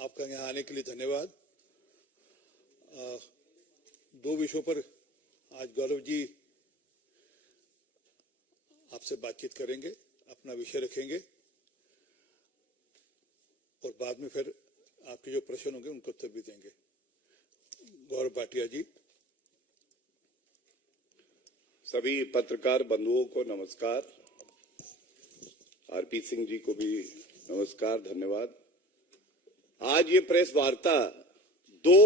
आपका यहाँ आने के लिए धन्यवाद। दो विषयों पर आज गौरव जी आपसे बातचीत करेंगे, अपना विषय रखेंगे और बाद में फिर आपके जो प्रश्न होंगे उनको उत्तर भी देंगे। गौरव भाटिया जी। सभी पत्रकार बंधुओं को नमस्कार। आरपी सिंह जी को भी नमस्कार, धन्यवाद। आज ये प्रेस वार्ता दो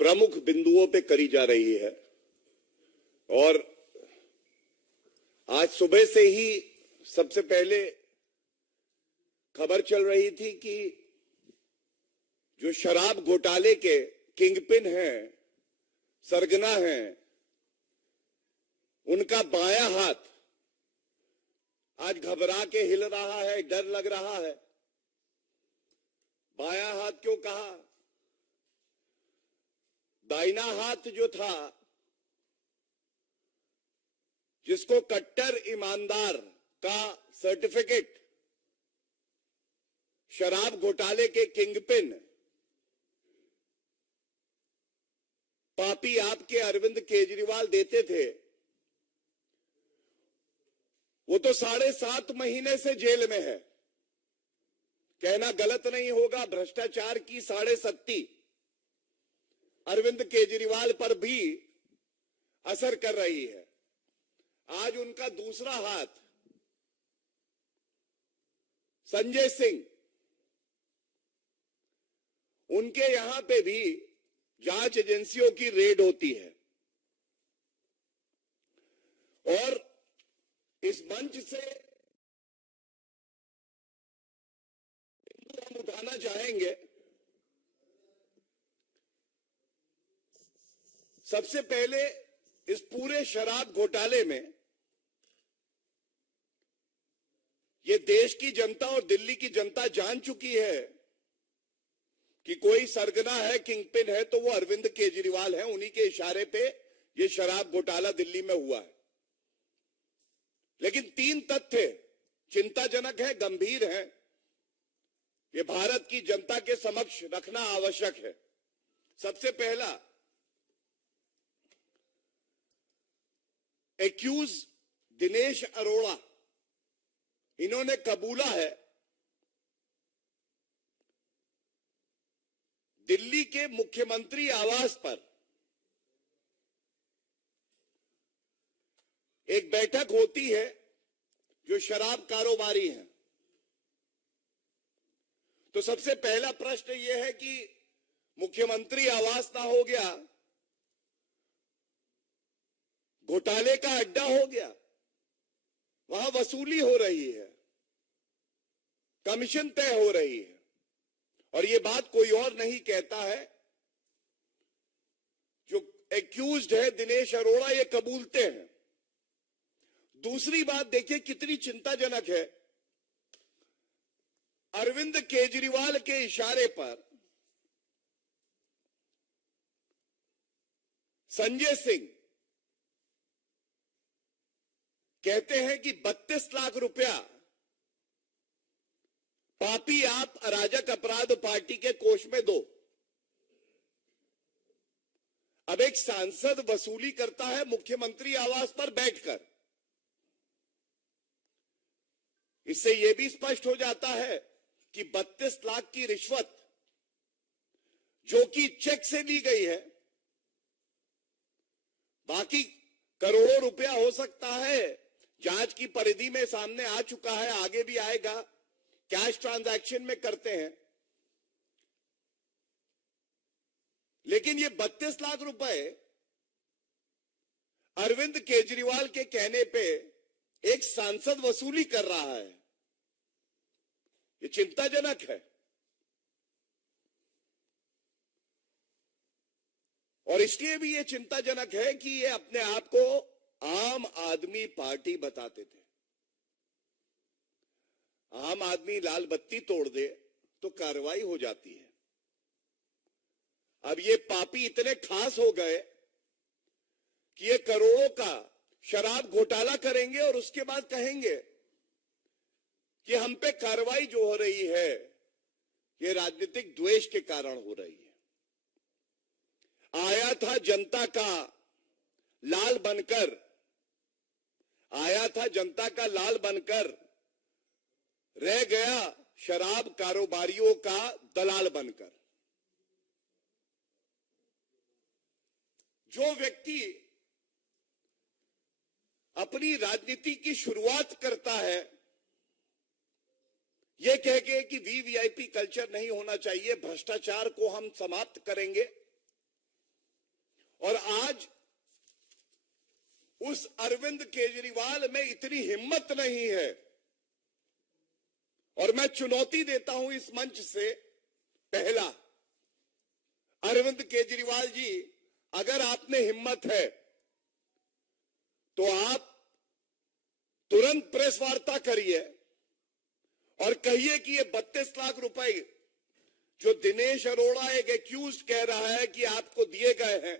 प्रमुख बिंदुओं पे करी जा रही है और आज सुबह से ही सबसे पहले खबर चल रही थी कि जो शराब घोटाले के किंगपिन हैं, सरगना हैं, उनका बायां हाथ आज घबरा के हिल रहा है, डर लग रहा है। बायां हाथ क्यों कहा? दाहिना हाथ जो था, जिसको कट्टर ईमानदार का सर्टिफिकेट शराब घोटाले के किंगपिन पापी आपके अरविंद केजरीवाल देते थे, वो तो 7.5 महीने से जेल में है। कहना गलत नहीं होगा, भ्रष्टाचार की 7.5 अरविंद केजरीवाल पर भी असर कर रही है। आज उनका दूसरा हाथ संजय सिंह, उनके यहां पे भी जांच एजेंसियों की रेड होती है और इस मंच से हम उठाना चाहेंगे। सबसे पहले इस पूरे शराब घोटाले में ये देश की जनता और दिल्ली की जनता जान चुकी है कि कोई सरगना है, किंगपिन है तो वो अरविंद केजरीवाल है। उन्हीं के इशारे पे ये शराब घोटाला दिल्ली में हुआ है। लेकिन 3 तथ्य चिंताजनक है, गंभीर है, ये भारत की जनता के समक्ष रखना आवश्यक है। सबसे पहला, एक्यूज दिनेश अरोड़ा, इन्होंने कबूला है दिल्ली के मुख्यमंत्री आवास पर एक बैठक होती है जो शराब कारोबारी हैं। तो सबसे पहला प्रश्न यह है कि मुख्यमंत्री आवास ना हो गया, घोटाले का अड्डा हो गया, वहां वसूली हो रही है, कमीशन तय हो रही है और यह बात कोई और नहीं कहता है, जो एक्यूज्ड है दिनेश अरोड़ा, ये कबूलते हैं। दूसरी बात देखिए कितनी चिंताजनक है। अरविंद केजरीवाल के इशारे पर संजय सिंह कहते हैं कि 32 लाख रुपया पापी आप अराजक अपराध पार्टी के कोष में दो। अब एक सांसद वसूली करता है मुख्यमंत्री आवास पर बैठकर। इससे यह भी स्पष्ट हो जाता है कि 32 लाख की रिश्वत जो कि चेक से ली गई है, बाकी करोड़ों रुपया हो सकता है, जांच की परिधि में सामने आ चुका है, आगे भी आएगा, कैश ट्रांजैक्शन में करते हैं। लेकिन ये 32 लाख रुपए अरविंद केजरीवाल के कहने पे एक सांसद वसूली कर रहा है, ये चिंताजनक है। और इसलिए भी ये चिंताजनक है कि ये अपने आप को आम आदमी पार्टी बताते थे। आम आदमी लाल बत्ती तोड़ दे तो कार्रवाई हो जाती है। अब ये पापी इतने खास हो गए कि ये करोड़ों का शराब घोटाला करेंगे और उसके बाद कहेंगे कि हम पे कार्रवाई जो हो रही है ये राजनीतिक द्वेष के कारण हो रही है। आया था जनता का लाल बनकर, आया था जनता का लाल बनकर, रह गया शराब कारोबारियों का दलाल बनकर। जो व्यक्ति अपनी राजनीति की शुरुआत करता है यह कह के कि वीवीआईपी कल्चर नहीं होना चाहिए, भ्रष्टाचार को हम समाप्त करेंगे, और आज उस अरविंद केजरीवाल में इतनी हिम्मत नहीं है, और मैं चुनौती देता हूं इस मंच से, पहला, अरविंद केजरीवाल जी, अगर आपने हिम्मत है तो आप तुरंत प्रेस वार्ता करिए और कहिए कि ये 32 लाख रुपए जो दिनेश अरोड़ा एक एक्यूज कह रहा है कि आपको दिए गए हैं,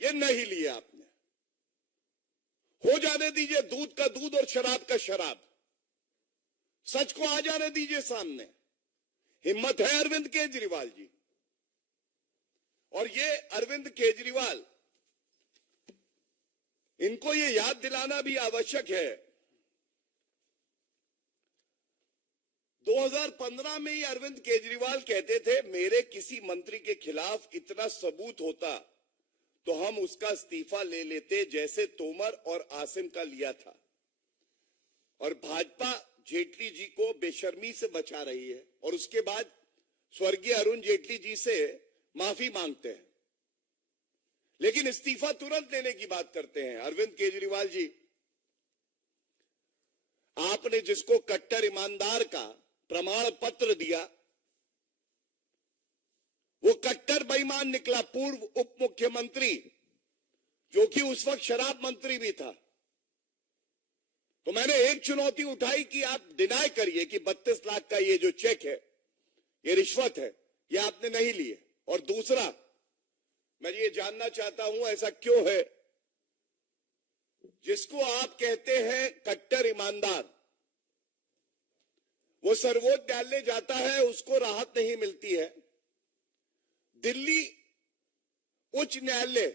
ये नहीं लिए आपने। हो जाने दीजिए दूध का दूध और शराब का शराब, सच को आ जाने दीजिए सामने। हिम्मत है अरविंद केजरीवाल जी। और ये अरविंद केजरीवाल, इनको ये याद दिलाना भी आवश्यक है, 2015 में ही अरविंद केजरीवाल कहते थे मेरे किसी मंत्री के खिलाफ इतना सबूत होता तो हम उसका इस्तीफा ले लेते, जैसे तोमर और आसिम का लिया था। और भाजपा जेटली जी को बेशर्मी से बचा रही है और उसके बाद स्वर्गीय अरुण जेटली जी से माफी मांगते हैं, लेकिन इस्तीफा तुरंत लेने की बात करते हैं। अरविंद केजरीवाल जी, आपने जिसको कट्टर ईमानदार का प्रमाण पत्र दिया वो कट्टर बेईमान निकला, पूर्व उप मुख्यमंत्री जो कि उस वक्त शराब मंत्री भी था। तो मैंने एक चुनौती उठाई कि आप डिनाई करिए कि 32 लाख का ये जो चेक है ये रिश्वत है, ये आपने नहीं लिए। और दूसरा, मैं ये जानना चाहता हूं ऐसा क्यों है जिसको आप कहते हैं कट्टर ईमानदार, वो सर्वोच्च न्यायालय जाता है उसको राहत नहीं मिलती है, दिल्ली उच्च न्यायालय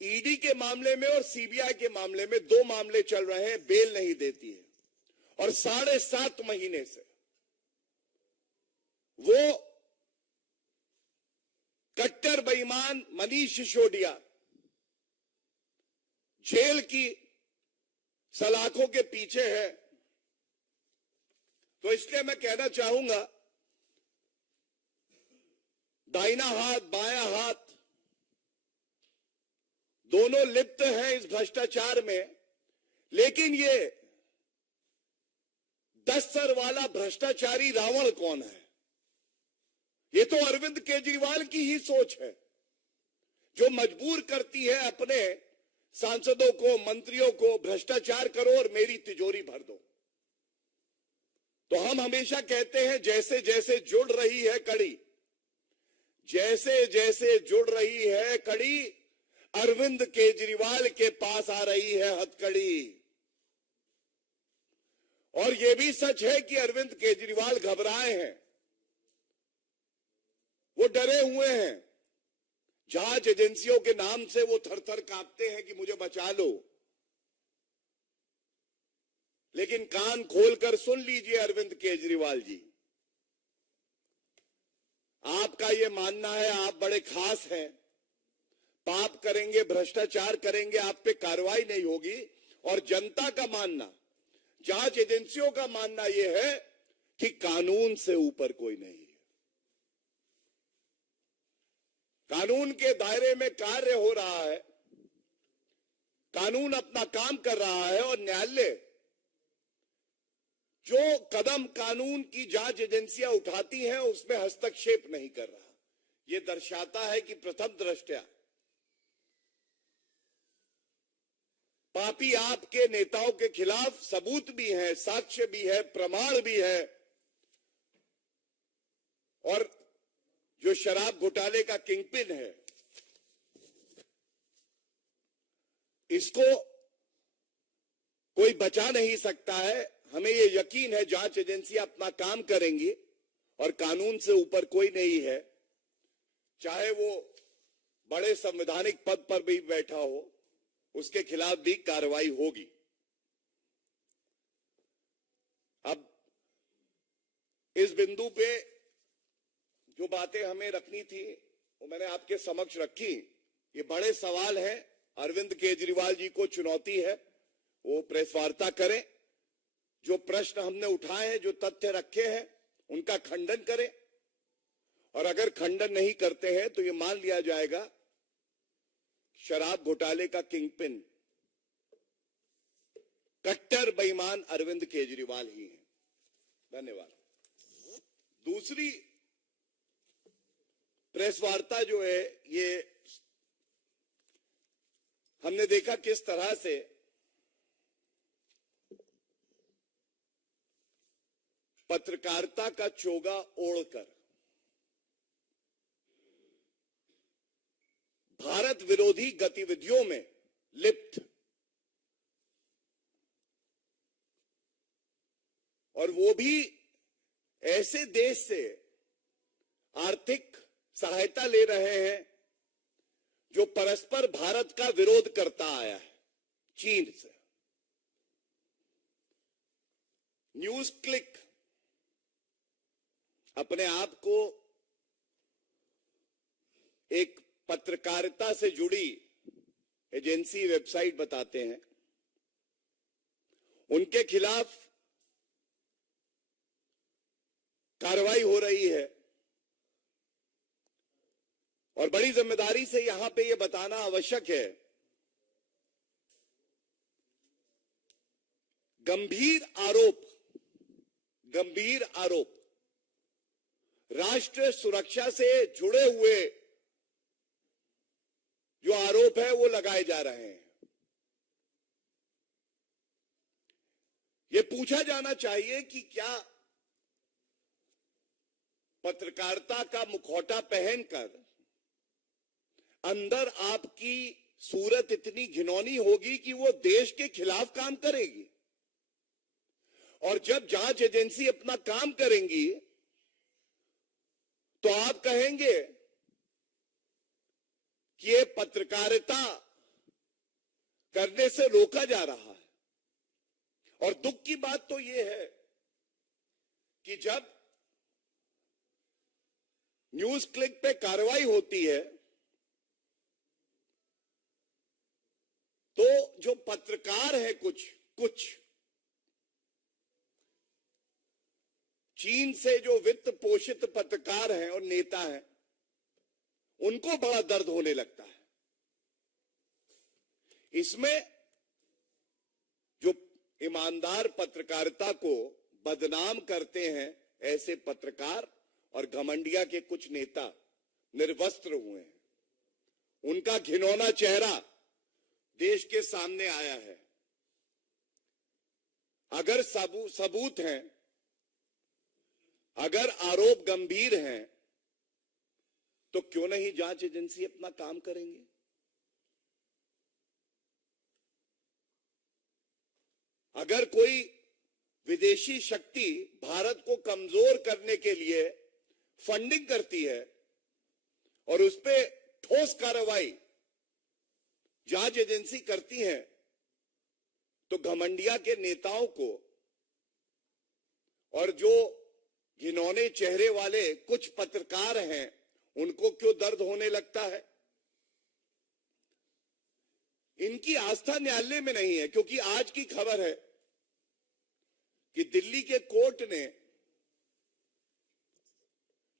ईडी के मामले में और सीबीआई के मामले में 2 मामले चल रहे हैं, बेल नहीं देती है, और 7.5 महीने से वो कट्टर बेईमान मनीष सिसोदिया जेल की सलाखों के पीछे है। तो इसलिए मैं कहना चाहूंगा, दाहिना हाथ बायां हाथ दोनों लिप्त हैं इस भ्रष्टाचार में, लेकिन ये 10 सर वाला भ्रष्टाचारी रावण कौन है? ये तो अरविंद केजरीवाल की ही सोच है जो मजबूर करती है अपने सांसदों को, मंत्रियों को, भ्रष्टाचार करो और मेरी तिजोरी भर दो। तो हम हमेशा कहते हैं जैसे जैसे जुड़ रही है कड़ी, जैसे जैसे जुड़ रही है कड़ी, अरविंद केजरीवाल के पास आ रही है हथकड़ी। और यह भी सच है कि अरविंद केजरीवाल घबराए हैं, वो डरे हुए हैं, जांच एजेंसियों के नाम से वो थर-थर कांपते हैं कि मुझे बचा लो। लेकिन कान खोलकर सुन लीजिए अरविंद केजरीवाल जी, आपका ये मानना है आप बड़े खास हैं, पाप करेंगे, भ्रष्टाचार करेंगे, आप पे कार्रवाई नहीं होगी, और जनता का मानना, जांच एजेंसियों का मानना यह है कि कानून से ऊपर कोई नहीं है। कानून के दायरे में कार्य हो रहा है, कानून अपना काम कर रहा है, और न्यायालय जो कदम कानून की जांच एजेंसियां उठाती हैं उसमें हस्तक्षेप नहीं कर रहा। यह दर्शाता है कि प्रथम दृष्टया पापी आपके नेताओं के खिलाफ सबूत भी है, साक्ष्य भी है, प्रमाण भी है, और जो शराब घोटाले का किंगपिन है इसको कोई बचा नहीं सकता है। हमें ये यकीन है जांच एजेंसी अपना काम करेंगी और कानून से ऊपर कोई नहीं है, चाहे वो बड़े संवैधानिक पद पर भी बैठा हो, उसके खिलाफ भी कार्रवाई होगी। अब इस बिंदु पे जो बातें हमें रखनी थी वो मैंने आपके समक्ष रखी। ये बड़े सवाल हैं, अरविंद केजरीवाल जी को चुनौती है, वो प्रेस वार्ता करें, जो प्रश्न हमने उठाए हैं, जो तथ्य रखे हैं, उनका खंडन करें, और अगर खंडन नहीं करते हैं तो ये मान लिया जाएगा शराब घोटाले का किंगपिन कट्टर बेईमान अरविंद केजरीवाल ही है। धन्यवाद। दूसरी प्रेस वार्ता जो है, ये हमने देखा किस तरह से पत्रकारिता का चोगा ओढ़कर भारत विरोधी गतिविधियों में लिप्त, और वो भी ऐसे देश से आर्थिक सहायता ले रहे हैं जो परस्पर भारत का विरोध करता आया है, चीन से। न्यूज क्लिक अपने आप को एक पत्रकारिता से जुड़ी एजेंसी, वेबसाइट बताते हैं। उनके खिलाफ कार्रवाई हो रही है, और बड़ी जिम्मेदारी से यहां पे यह बताना आवश्यक है, गंभीर आरोप राष्ट्र सुरक्षा से जुड़े हुए जो आरोप है वो लगाए जा रहे हैं। ये पूछा जाना चाहिए कि क्या पत्रकारिता का मुखौटा पहनकर अंदर आपकी सूरत इतनी घिनौनी होगी कि वो देश के खिलाफ काम करेगी, और जब जांच एजेंसी अपना काम करेंगी तो आप कहेंगे कि ये पत्रकारिता करने से रोका जा रहा है। और दुख की बात तो ये है कि जब न्यूज क्लिक पे कार्रवाई होती है तो जो पत्रकार है, कुछ चीन से जो वित्त पोषित पत्रकार हैं और नेता हैं, उनको बड़ा दर्द होने लगता है। इसमें जो ईमानदार पत्रकारिता को बदनाम करते हैं ऐसे पत्रकार और घमंडिया के कुछ नेता निर्वस्त्र हुए हैं, उनका घिनौना चेहरा देश के सामने आया है। अगर सबूत हैं, अगर आरोप गंभीर हैं, तो क्यों नहीं जांच एजेंसी अपना काम करेंगे? अगर कोई विदेशी शक्ति भारत को कमजोर करने के लिए फंडिंग करती है और उस पर ठोस कार्रवाई जांच एजेंसी करती है, तो घमंडिया के नेताओं को और जो घिनौने चेहरे वाले कुछ पत्रकार हैं उनको क्यों दर्द होने लगता है? इनकी आस्था न्यायालय में नहीं है, क्योंकि आज की खबर है कि दिल्ली के कोर्ट ने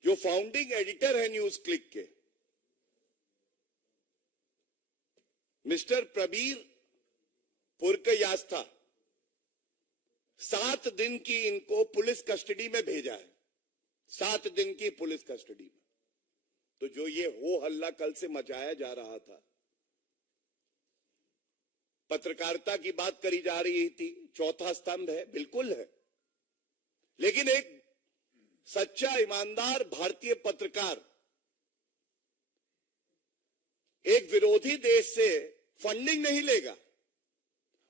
जो फाउंडिंग एडिटर है न्यूज क्लिक के, मिस्टर प्रबीर पुरकयास्था, 7 दिन की इनको पुलिस कस्टडी में भेजा है, 7 दिन की पुलिस कस्टडी में। तो जो ये हो हल्ला कल से मचाया जा रहा था, पत्रकारिता की बात करी जा रही थी, चौथा स्तंभ है, बिल्कुल है, लेकिन एक सच्चा ईमानदार भारतीय पत्रकार एक विरोधी देश से फंडिंग नहीं लेगा,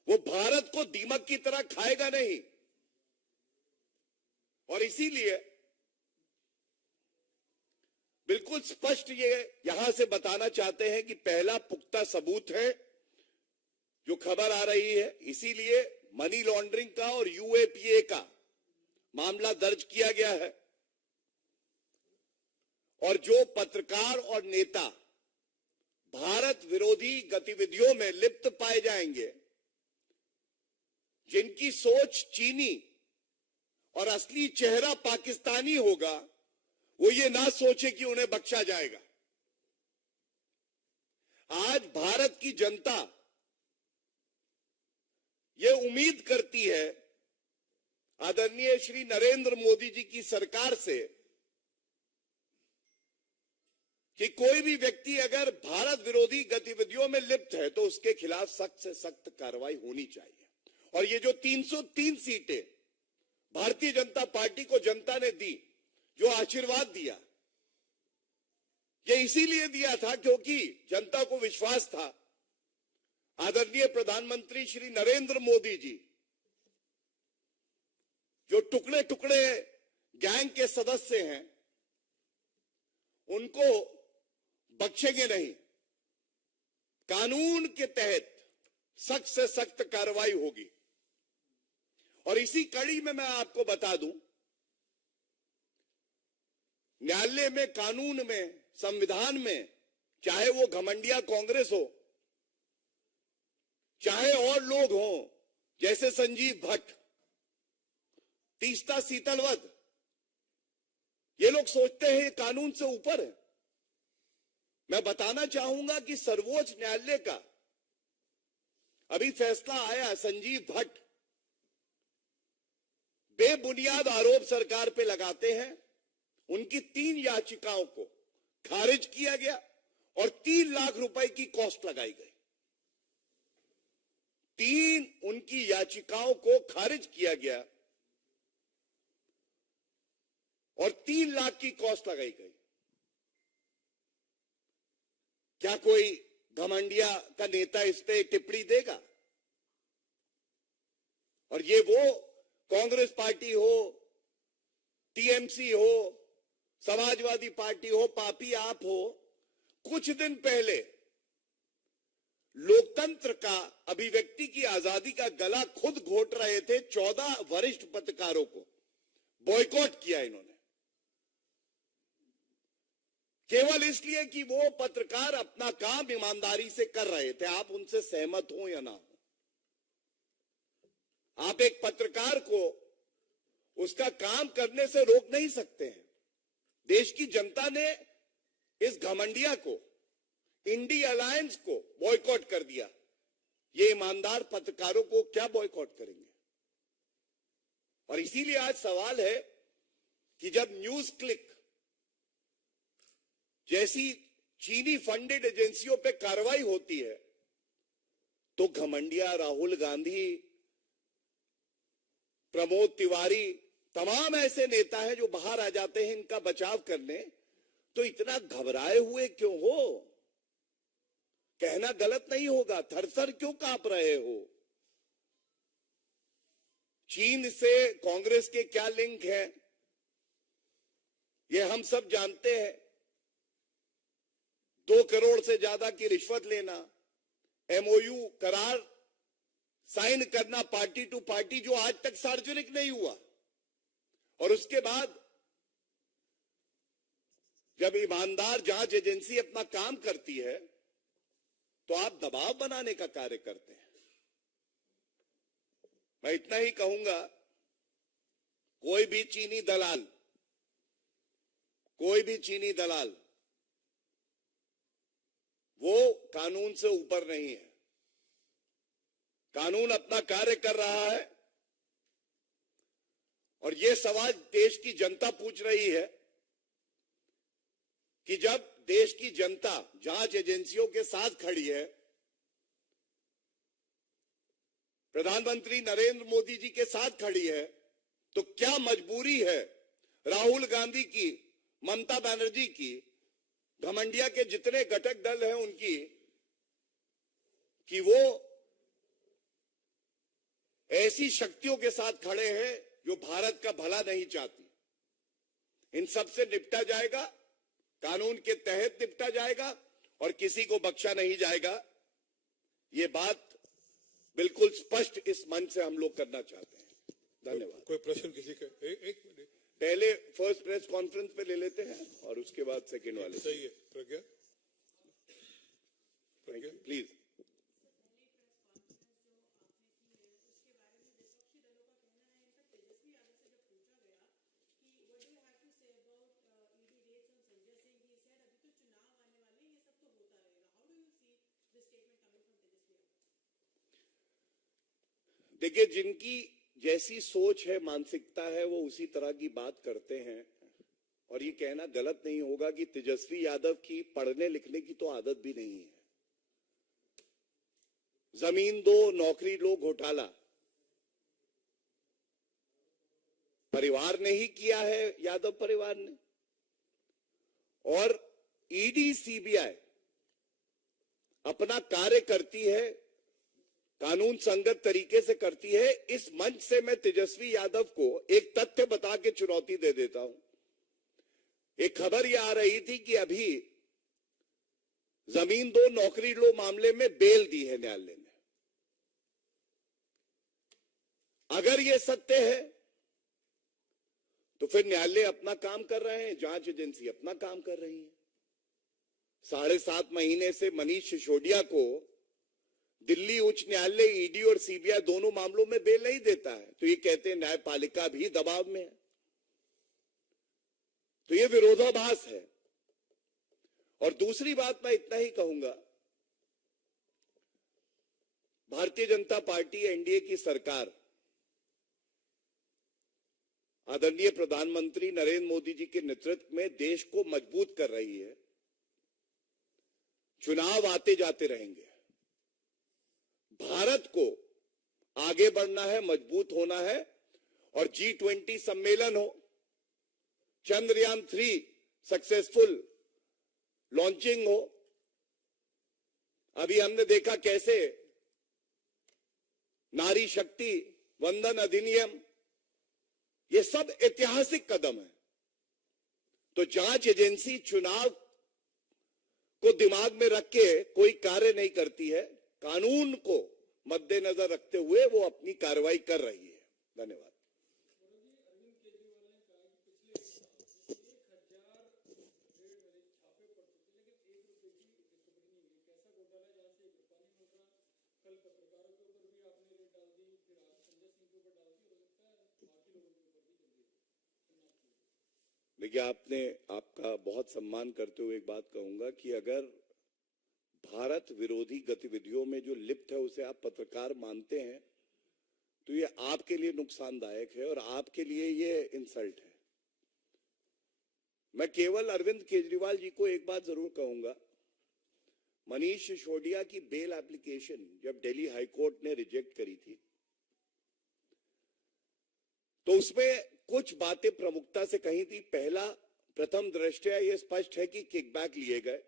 वो भारत को दीमक की तरह खाएगा नहीं। और इसीलिए बिल्कुल स्पष्ट ये यहां से बताना चाहते हैं कि पहला पुख्ता सबूत है जो खबर आ रही है, इसीलिए मनी लॉन्ड्रिंग का और यूएपीए का मामला दर्ज किया गया है। और जो पत्रकार और नेता भारत विरोधी गतिविधियों में लिप्त पाए जाएंगे, जिनकी सोच चीनी और असली चेहरा पाकिस्तानी होगा, वो ये ना सोचे कि उन्हें बख्शा जाएगा। आज भारत की जनता ये उम्मीद करती है आदरणीय श्री नरेंद्र मोदी जी की सरकार से कि कोई भी व्यक्ति अगर भारत विरोधी गतिविधियों में लिप्त है तो उसके खिलाफ सख्त से सख्त कार्रवाई होनी चाहिए। और ये जो 303 सीटें भारतीय जनता पार्टी को जनता ने दी, जो आशीर्वाद दिया, ये इसीलिए दिया था क्योंकि जनता को विश्वास था आदरणीय प्रधानमंत्री श्री नरेंद्र मोदी जी, जो टुकड़े टुकड़े गैंग के सदस्य हैं, उनको बख्शेंगे नहीं। कानून के तहत सख्त से सख्त कार्रवाई होगी। और इसी कड़ी में मैं आपको बता दूं, न्यायालय में, कानून में, संविधान में, चाहे वो घमंडिया कांग्रेस हो, चाहे और लोग हों जैसे संजीव भट्ट, तीस्ता सीतलवद, ये लोग सोचते हैं ये कानून से ऊपर है। मैं बताना चाहूंगा कि सर्वोच्च न्यायालय का अभी फैसला आया, संजीव भट्ट बेबुनियाद आरोप सरकार पे लगाते हैं, उनकी 3 याचिकाओं को खारिज किया गया और 3 लाख रुपए की कॉस्ट लगाई गई। 3 उनकी याचिकाओं को खारिज किया गया और 3 लाख की कॉस्ट लगाई गई। क्या कोई घमंडिया का नेता इस पे टिप्पणी देगा? और ये वो कांग्रेस पार्टी हो, टीएमसी हो, समाजवादी पार्टी हो, पापी आप हो, कुछ दिन पहले लोकतंत्र का, अभिव्यक्ति की आजादी का गला खुद घोट रहे थे 14 वरिष्ठ पत्रकारों को बॉयकॉट किया इन्होंने, केवल इसलिए कि वो पत्रकार अपना काम ईमानदारी से कर रहे थे। आप उनसे सहमत हो या ना हो, आप एक पत्रकार को उसका काम करने से रोक नहीं सकते हैं। देश की जनता ने इस घमंडिया को, इंडी अलायंस को बॉयकॉट कर दिया। ये ईमानदार पत्रकारों को क्या बॉयकॉट करेंगे? और इसीलिए आज सवाल है कि जब न्यूज क्लिक जैसी चीनी फंडेड एजेंसियों पे कार्रवाई होती है तो घमंडिया, राहुल गांधी, प्रमोद तिवारी, तमाम ऐसे नेता हैं जो बाहर आ जाते हैं इनका बचाव करने। तो इतना घबराए हुए क्यों हो? कहना गलत नहीं होगा, थरथर क्यों कांप रहे हो? चीन से कांग्रेस के क्या लिंक है ये हम सब जानते हैं। 2 करोड़ से ज्यादा की रिश्वत लेना, एमओयू करार साइन करना पार्टी टू पार्टी, जो आज तक सार्वजनिक नहीं हुआ, और उसके बाद जब ईमानदार जांच एजेंसी अपना काम करती है तो आप दबाव बनाने का कार्य करते हैं। मैं इतना ही कहूंगा, कोई भी चीनी दलाल वो कानून से ऊपर नहीं है। कानून अपना कार्य कर रहा है और यह सवाल देश की जनता पूछ रही है कि जब देश की जनता जांच एजेंसियों के साथ खड़ी है, प्रधानमंत्री नरेंद्र मोदी जी के साथ खड़ी है, तो क्या मजबूरी है राहुल गांधी की, ममता बनर्जी की, घमंडिया के जितने घटक दल हैं उनकी, कि वो ऐसी शक्तियों के साथ खड़े हैं जो भारत का भला नहीं चाहती। इन सब से निपटा जाएगा कानून के तहत निपटा जाएगा और किसी को बख्शा नहीं जाएगा। ये बात बिल्कुल स्पष्ट इस मंच से हम लोग करना चाहते हैं। धन्यवाद। कोई प्रश्न किसी का? एक मिनट, पहले फर्स्ट प्रेस कॉन्फ्रेंस पे ले लेते हैं और उसके बाद सेकंड वाले। सही है प्रज्ञा, प्लीज। देखिए, जिनकी जैसी सोच है, मानसिकता है, वो उसी तरह की बात करते हैं। और ये कहना गलत नहीं होगा कि तेजस्वी यादव की पढ़ने लिखने की तो आदत भी नहीं है। जमीन दो नौकरी लो घोटाला परिवार ने ही किया है, यादव परिवार ने। और ईडी सीबीआई अपना कार्य करती है, कानून संगत तरीके से करती है। इस मंच से मैं तेजस्वी यादव को एक तथ्य बता के चुनौती दे देता हूं। एक खबर यह आ रही थी कि अभी जमीन दो नौकरी लो मामले में बेल दी है न्यायालय ने। अगर यह सत्य है तो फिर न्यायालय अपना काम कर रहे हैं, जांच एजेंसी अपना काम कर रही है। 7.5 महीने से मनीष सिसोदिया को दिल्ली उच्च न्यायालय ईडी और सीबीआई दोनों मामलों में बेल नहीं देता है, तो ये कहते हैं न्यायपालिका भी दबाव में है। तो ये विरोधाभास है। और दूसरी बात मैं इतना ही कहूंगा, भारतीय जनता पार्टी एनडीए की सरकार आदरणीय प्रधानमंत्री नरेंद्र मोदी जी के नेतृत्व में देश को मजबूत कर रही है। चुनाव आते जाते रहेंगे। भारत को आगे बढ़ना है, मजबूत होना है और G20 सम्मेलन हो, चंद्रयान 3 सक्सेसफुल लॉन्चिंग हो। अभी हमने देखा कैसे नारी शक्ति वंदन अधिनियम, ये सब ऐतिहासिक कदम है। तो जांच एजेंसी चुनाव को दिमाग में रख के कोई कार्य नहीं करती है, कानून को मद्देनजर रखते हुए वो अपनी कार्रवाई कर रही है। धन्यवाद। देखिए, आपका बहुत सम्मान करते हुए एक बात कहूंगा कि अगर भारत विरोधी गतिविधियों में जो लिप्त है उसे आप पत्रकार मानते हैं तो ये आपके लिए नुकसानदायक है और आपके लिए ये इंसल्ट है। मैं केवल अरविंद केजरीवाल जी को एक बात जरूर कहूंगा, मनीष सिसोदिया की बेल एप्लीकेशन जब दिल्ली हाईकोर्ट ने रिजेक्ट करी थी तो उसमें कुछ बातें प्रमुखता से कही थी। पहला, प्रथम दृष्टया यह स्पष्ट है कि किकबैक लिए गए।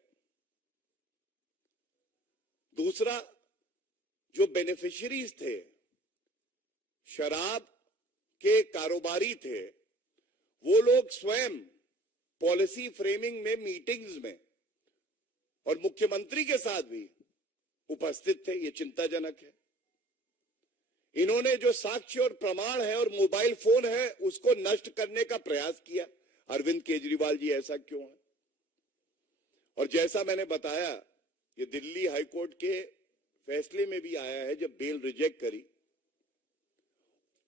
दूसरा, जो बेनिफिशियरीज थे, शराब के कारोबारी थे, वो लोग स्वयं पॉलिसी फ्रेमिंग में, मीटिंग्स में और मुख्यमंत्री के साथ भी उपस्थित थे। ये चिंताजनक है। इन्होंने जो साक्ष्य और प्रमाण है और मोबाइल फोन है उसको नष्ट करने का प्रयास किया। अरविंद केजरीवाल जी, ऐसा क्यों है? और जैसा मैंने बताया, ये दिल्ली हाईकोर्ट के फैसले में भी आया है। जब बेल रिजेक्ट करी,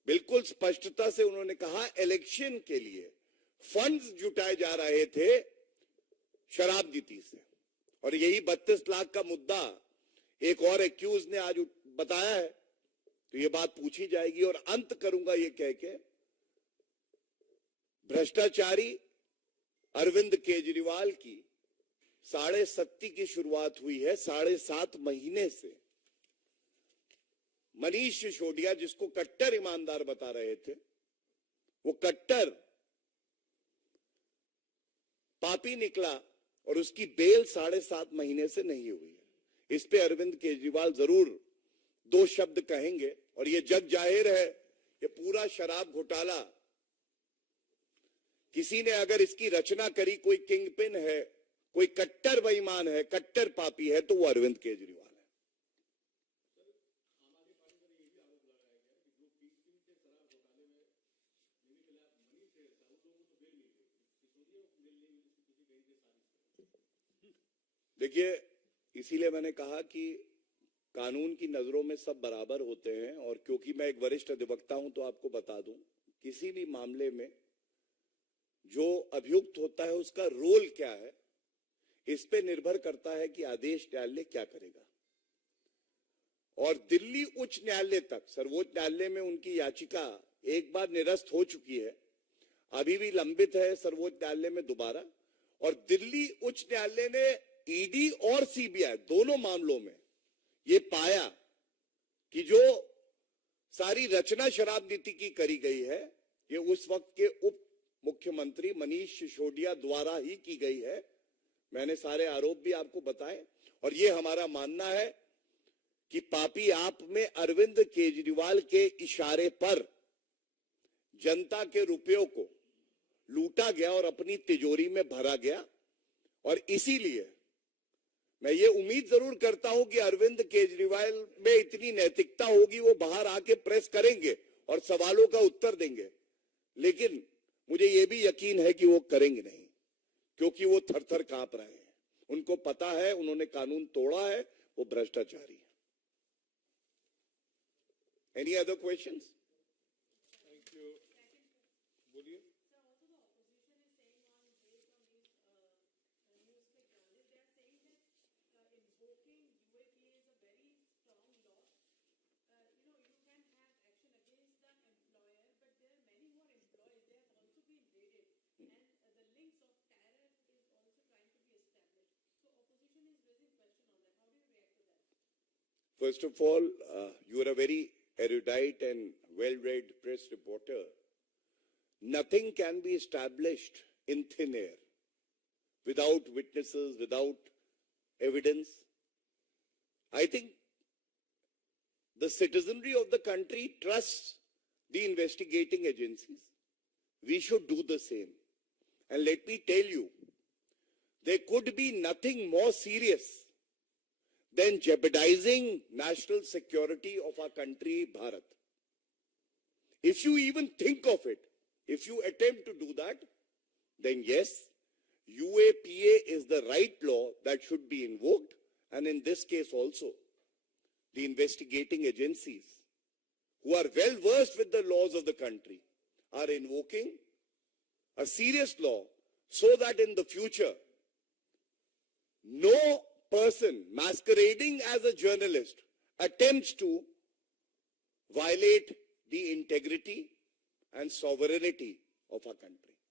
बिल्कुल स्पष्टता से उन्होंने कहा इलेक्शन के लिए फंड्स जुटाए जा रहे थे शराब नीति से, और यही 32 लाख का मुद्दा एक और एक्यूज ने आज बताया है। तो ये बात पूछी जाएगी। और अंत करूंगा ये कह के, भ्रष्टाचारी अरविंद केजरीवाल की 7.5 की शुरुआत हुई है। 7.5 महीने से मनीष सिसोदिया, जिसको कट्टर ईमानदार बता रहे थे, वो कट्टर पापी निकला और उसकी बेल 7.5 महीने से नहीं हुई है। इस पे अरविंद केजरीवाल जरूर 2 शब्द कहेंगे। और ये जग जाहिर है, ये पूरा शराब घोटाला किसी ने अगर इसकी रचना करी, कोई किंग पिन है, कोई कट्टर बेईमान है, कट्टर पापी है, तो वो अरविंद केजरीवाल है। देखिए, इसीलिए मैंने कहा कि कानून की नजरों में सब बराबर होते हैं, और क्योंकि मैं एक वरिष्ठ अधिवक्ता हूं तो आपको बता दूं, किसी भी मामले में जो अभियुक्त होता है उसका रोल क्या है, इस पे निर्भर करता है कि आदेश न्यायालय क्या करेगा। और दिल्ली उच्च न्यायालय तक, सर्वोच्च न्यायालय में उनकी याचिका एक बार निरस्त हो चुकी है, अभी भी लंबित है सर्वोच्च न्यायालय में दोबारा। और दिल्ली उच्च न्यायालय ने ईडी और सीबीआई दोनों मामलों में ये पाया कि जो सारी रचना शराब नीति की करी गई है, ये उस वक्त के उप मुख्यमंत्री मनीष सिसोदिया द्वारा ही की गई है। मैंने सारे आरोप भी आपको बताए, और ये हमारा मानना है कि पापी आप में अरविंद केजरीवाल के इशारे पर जनता के रुपयों को लूटा गया और अपनी तिजोरी में भरा गया। और इसीलिए मैं ये उम्मीद जरूर करता हूं कि अरविंद केजरीवाल में इतनी नैतिकता होगी, वो बाहर आके प्रेस करेंगे और सवालों का उत्तर देंगे, लेकिन मुझे ये भी यकीन है कि वो करेंगे नहीं, क्योंकि वो थर थर कांप रहे हैं। उनको पता है उन्होंने कानून तोड़ा है, वो भ्रष्टाचारी है। Any other questions? Thank you. बोलिए। First of all, you are a very erudite and well-read press reporter. Nothing can be established in thin air without witnesses, without evidence. I think the citizenry of the country trusts the investigating agencies. We should do the same. And let me tell you, there could be nothing more serious than jeopardizing national security of our country, Bharat. If you even think of it, if you attempt to do that, then yes, UAPA is the right law that should be invoked, and in this case also, the investigating agencies, who are well versed with the laws of the country, are invoking a serious law so that in the future, no person masquerading as a journalist attempts to violate the integrity and sovereignty of our country.